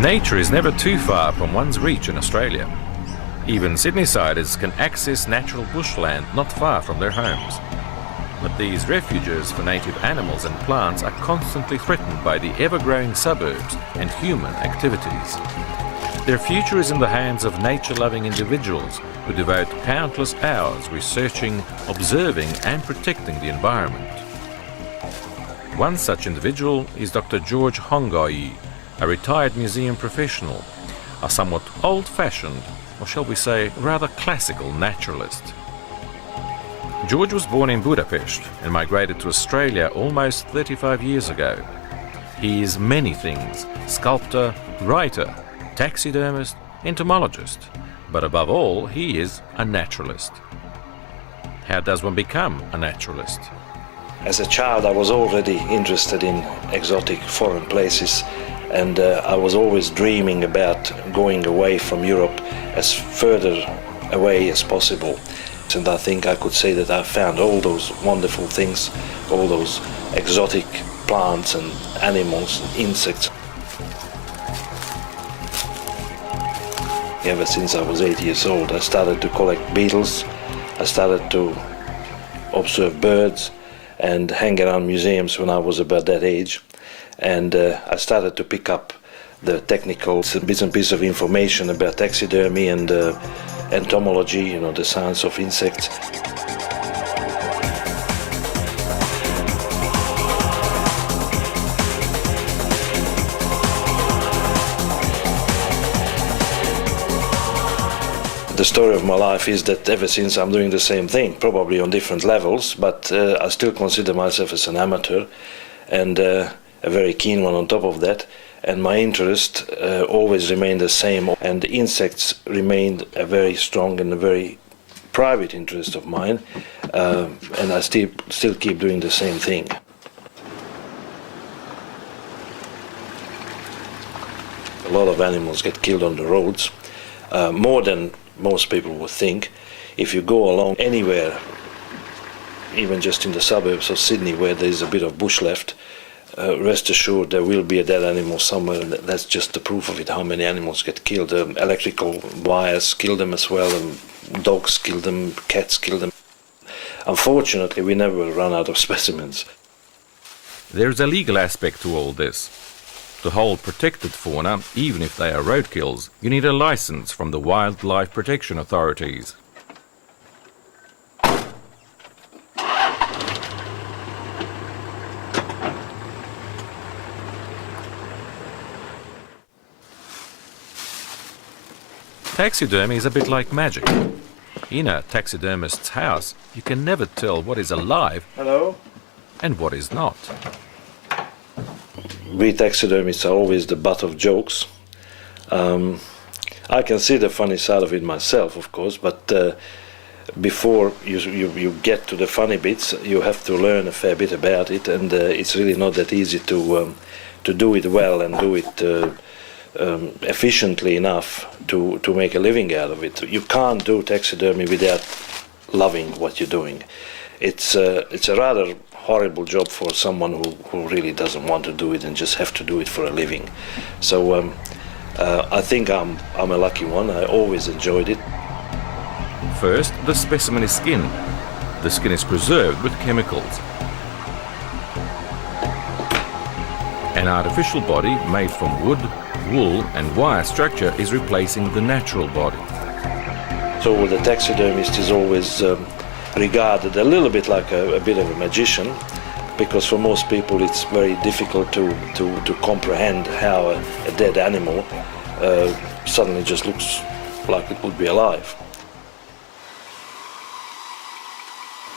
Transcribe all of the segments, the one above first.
Nature is never too far from one's reach in Australia. Even Sydney-siders can access natural bushland not far from their homes. But these refuges for native animals and plants are constantly threatened by the ever-growing suburbs and human activities. Their future is in the hands of nature-loving individuals who devote countless hours researching, observing and protecting the environment. One such individual is Dr. George Hangay, a retired museum professional, a somewhat old-fashioned, or shall we say rather classical naturalist. George was born in Budapest and migrated to Australia almost 35 years ago. He is many things: sculptor, writer, taxidermist, entomologist, but above all he is a naturalist. How does one become a naturalist? As a child I was already interested in exotic foreign places, and I was always dreaming about going away from Europe as further away as possible. And I think I could say that I found all those wonderful things, all those exotic plants and animals and insects. Ever since I was 8 years old, I started to collect beetles, I started to observe birds and hang around museums when I was about that age. And I started to pick up the technical bits and pieces of information about taxidermy and entomology, you know, the science of insects. The story of my life is that ever since I'm doing the same thing, probably on different levels, but I still consider myself as an amateur and a very keen one on top of that. And my interest always remained the same, and insects remained a very strong and a very private interest of mine, and I still keep doing the same thing. A lot of animals get killed on the roads, more than most people would think. If you go along anywhere, even just in the suburbs of Sydney where there is a bit of bush left, rest assured there will be a dead animal somewhere, and that's just the proof of it, how many animals get killed. Electrical wires kill them as well, and dogs kill them, cats kill them. Unfortunately, we never run out of specimens. There's a legal aspect to all this. To hold protected fauna, even if they are roadkills, you need a license from the Wildlife Protection Authorities. Taxidermy is a bit like magic. In a taxidermist's house, you can never tell what is alive and what is not. We taxidermists are always the butt of jokes. I can see the funny side of it myself, of course, but before you get to the funny bits, you have to learn a fair bit about it, and it's really not that easy to do it well and do it efficiently enough to make a living out of it. You can't do taxidermy without loving what you're doing. It's a rather horrible job for someone who really doesn't want to do it and just have to do it for a living. So I think I'm a lucky one. I always enjoyed it. First, the specimen is skinned. The skin is preserved with chemicals. An artificial body made from wood, wool and wire structure is replacing the natural body. So the taxidermist is always regarded a little bit like a bit of a magician, because for most people it's very difficult to comprehend how a dead animal suddenly just looks like it would be alive.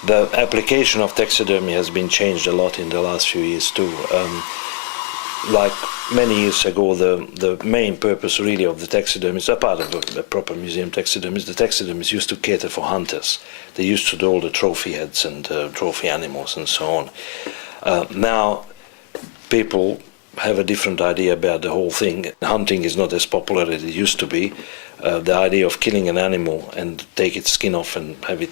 The application of taxidermy has been changed a lot in the last few years too. Like many years ago, the main purpose really of the taxidermist, apart of a proper museum taxidermist, the taxidermists used to cater for hunters. They used to do all the trophy heads and trophy animals and so on. Now people have a different idea about the whole thing. Hunting is not as popular as it used to be. The idea of killing an animal and take its skin off and have it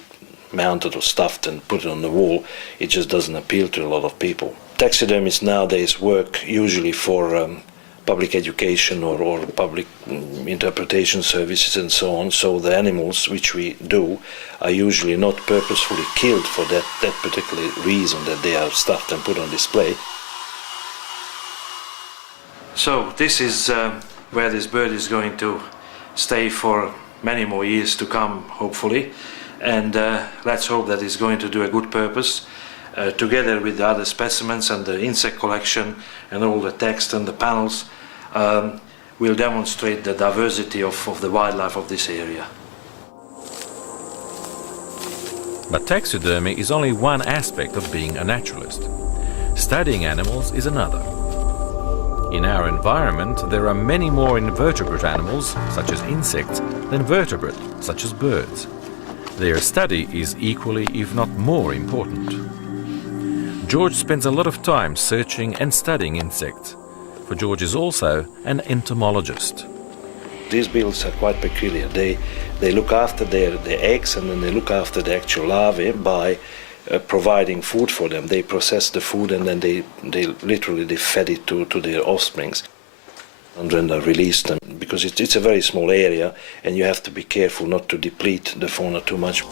mounted or stuffed and put it on the wall, it just doesn't appeal to a lot of people. Taxidermists nowadays work usually for public education or public interpretation services and so on. So the animals which we do are usually not purposefully killed for that particular reason, that they are stuffed and put on display. So this is where this bird is going to stay for many more years to come, hopefully, and let's hope that it's going to do a good purpose. Together with the other specimens and the insect collection and all the text and the panels, will demonstrate the diversity of the wildlife of this area. But taxidermy is only one aspect of being a naturalist. Studying animals is another. In our environment, there are many more invertebrate animals, such as insects, than vertebrate, such as birds. Their study is equally, if not more, important. George spends a lot of time searching and studying insects, for George is also an entomologist. These beetles are quite peculiar. They look after their eggs, and then they look after the actual larvae by providing food for them. They process the food, and then they literally fed it to their offsprings. And then they release them, because it's a very small area, and you have to be careful not to deplete the fauna too much.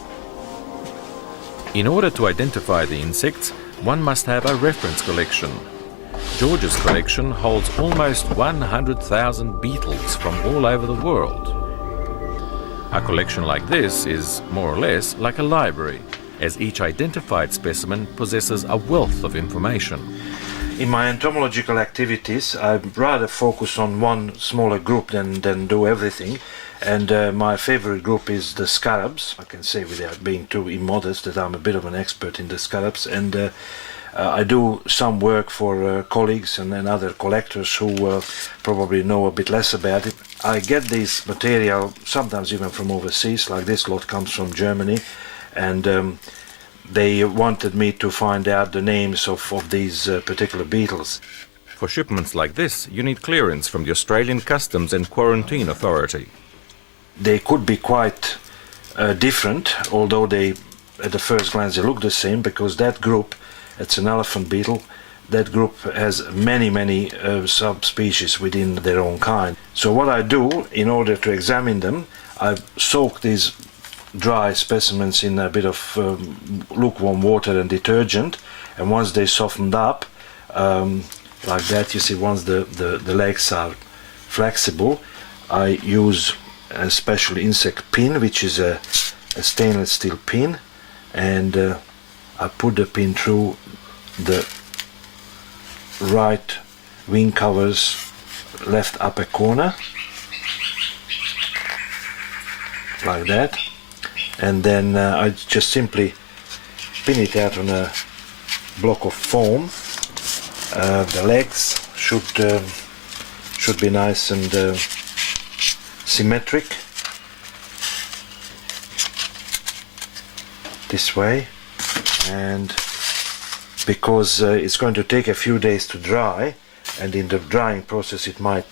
In order to identify the insects, one must have a reference collection. George's collection holds almost 100,000 beetles from all over the world. A collection like this is more or less like a library, as each identified specimen possesses a wealth of information. In my entomological activities, I rather focus on one smaller group than do everything. And my favorite group is the scarabs. I can say, without being too immodest, that I'm a bit of an expert in the scarabs. And I do some work for colleagues and other collectors who probably know a bit less about it. I get this material sometimes even from overseas, like this lot comes from Germany. And they wanted me to find out the names of these particular beetles. For shipments like this, you need clearance from the Australian Customs and Quarantine Authority. They could be quite different, although they, at the first glance, they look the same, because that group, it's an elephant beetle, that group has many subspecies within their own kind. So what I do, in order to examine them, I soak these dry specimens in a bit of lukewarm water and detergent, and once they softened up, like that, you see, once the legs are flexible, I use a special insect pin, which is a stainless steel pin, and I put the pin through the right wing cover's left upper corner, like that, and then I just simply pin it out on a block of foam. The legs should be nice and symmetric, this way, and because it's going to take a few days to dry, and in the drying process it might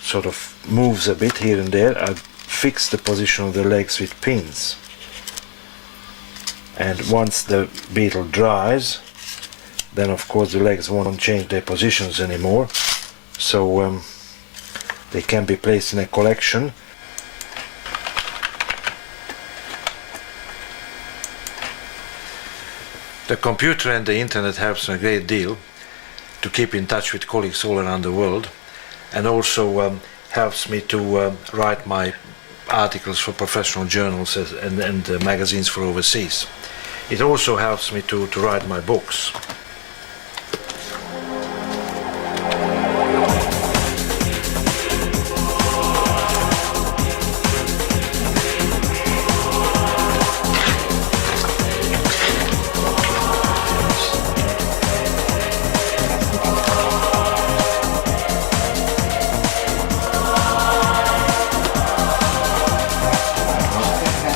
sort of moves a bit here and there, I fix the position of the legs with pins, and once the beetle dries, then of course the legs won't change their positions anymore, so they can be placed in a collection. The computer and the internet helps me a great deal to keep in touch with colleagues all around the world, and also helps me to write my articles for professional journals and magazines for overseas. It also helps me to write my books.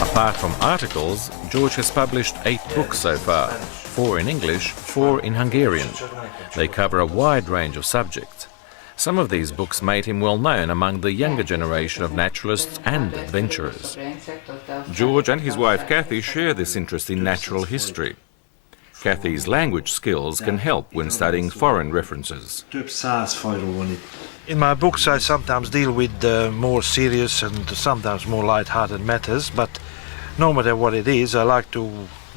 Apart from articles, George has published 8 books so far, 4 in English, 4 in Hungarian. They cover a wide range of subjects. Some of these books made him well known among the younger generation of naturalists and adventurers. George and his wife Kathy share this interest in natural history. Kathy's language skills can help when studying foreign references. Több száz fajról van itt In my books I sometimes deal with more serious and sometimes more light-hearted matters, but no matter what it is, I like to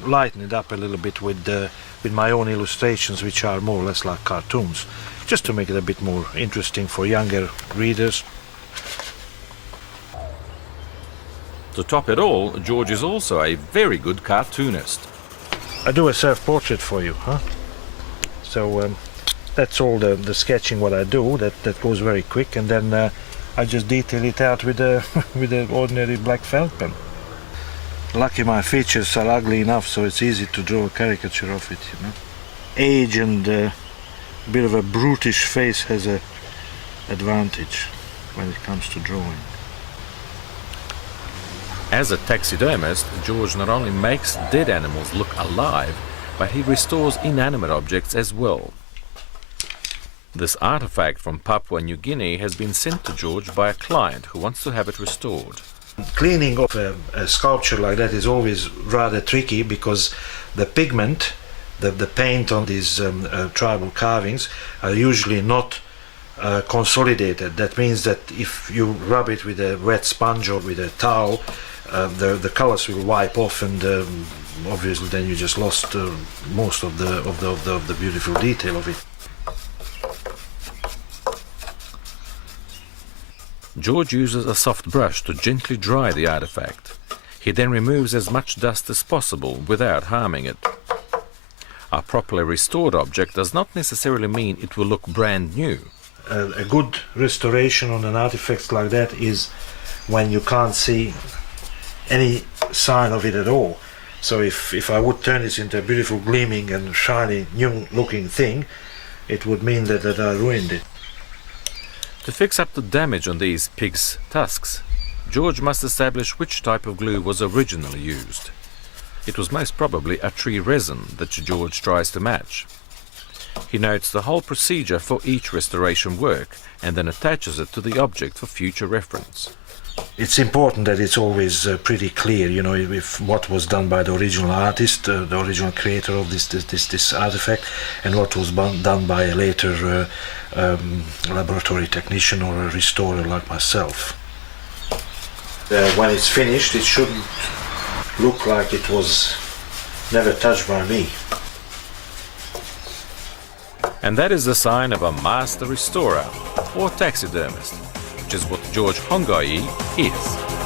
lighten it up a little bit with my own illustrations, which are more or less like cartoons, just to make it a bit more interesting for younger readers. To top it all, George is also a very good cartoonist. I do a self-portrait for you, huh? So that's all the sketching what I do. That goes very quick, and then I just detail it out with with an ordinary black felt pen. Lucky my features are ugly enough, so it's easy to draw a caricature of it, you know. Age and a bit of a brutish face has a advantage when it comes to drawing. As a taxidermist, George not only makes dead animals look alive, but he restores inanimate objects as well. This artifact from Papua New Guinea has been sent to George by a client who wants to have it restored. Cleaning of a sculpture like that is always rather tricky, because the pigment, the paint on these tribal carvings are usually not consolidated. That means that if you rub it with a wet sponge or with a towel, the colors will wipe off, and obviously then you just lost most of the beautiful detail of it. George uses a soft brush to gently dry the artifact. He then removes as much dust as possible without harming it. A properly restored object does not necessarily mean it will look brand new. A good restoration on an artifact like that is when you can't see any sign of it at all. So if I would turn this into a beautiful gleaming and shiny new looking thing, it would mean that I ruined it. To fix up the damage on these pigs' tusks, George must establish which type of glue was originally used. It was most probably a tree resin that George tries to match. He notes the whole procedure for each restoration work and then attaches it to the object for future reference. It's important that it's always pretty clear, you know, if what was done by the original artist, the original creator of this artifact, and what was done by a later laboratory technician or a restorer like myself. When it's finished, it shouldn't look like it was never touched by me. And that is the sign of a master restorer or taxidermist, which is what George Hangay is.